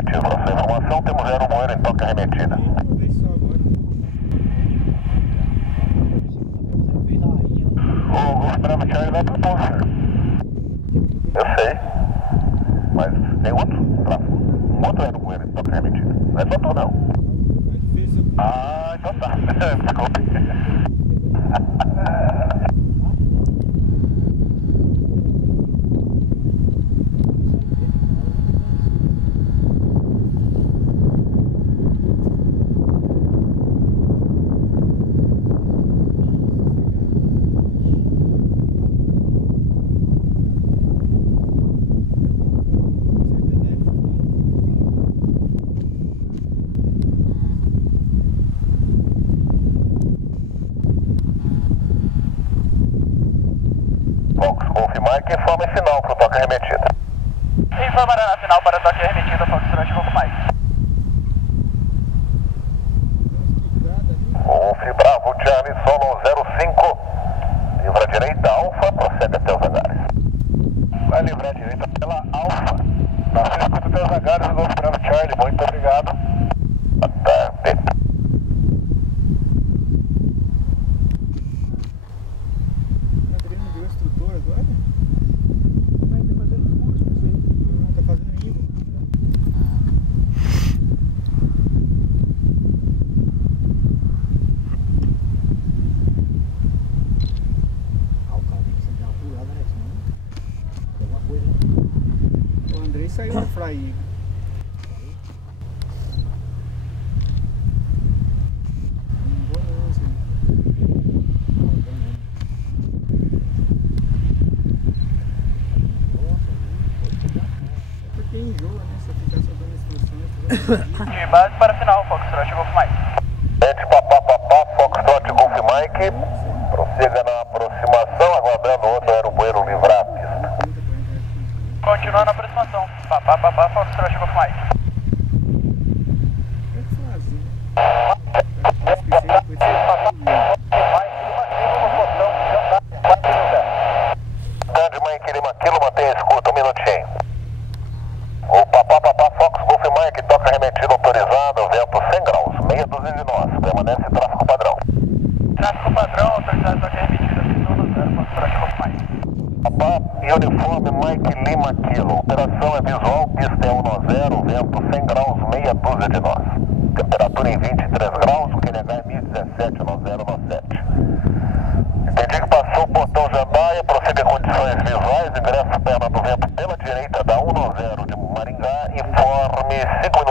Afirmativo, essa informação, temos aeromoeiro em toque arremetida. O Golf Bravo Charlie vai pro ponto. Eu sei, mas tem outro tráfego. Um outro aeromoeiro em toque arremetida. Não é só tu não. Ah, então tá. Desculpe. Fox Golf Mike, informe final para o toque arremetida. Informará na final para o toque arremetida, Fox Trot Golf Mike. Golf Bravo Charlie Solo 05. Livra a direita, Alfa, procede até os hangares. Vai livrar a direita pela Alfa. Na circuito até os hangares, Golf Bravo Charlie, muito obrigado. Boa tarde. O Andrei saiu no fly. Não vou não, assim. É porque enjoa, né? Se eu ficar só dando instruções. De base para a final, Fox Trot Golf Mike. Ente papapá, Foxtrot Golf Mike. Prossiga na aproximação, aguardando outro aeromoeiro livrar a pista. Continua na aproximação. Papapá, Fox Trot Golf Mike. Grande Mike Lima Kilo, mantenha a escuta, um minutinho. O papapá, Fox Golf Mike, toca arremetido autorizado, vento 100 graus, meia dúzia de nós, permanece tráfego padrão. Tráfego padrão, autorizado toque arremetida, pistão 0, Fox Trot Golf Mike. Papá e uniforme Mike Lima Kilo, operação é visual, pista é 1-0, vento 100 graus, meia dúzia de nós. Temperatura em 23 graus, o QNH é 1017-9097. Entendi que passou o portão Jandaia, prossiga em condições visuais, ingresso perna do vento pela direita da 1-0 de Maringá, informe 5 minutos.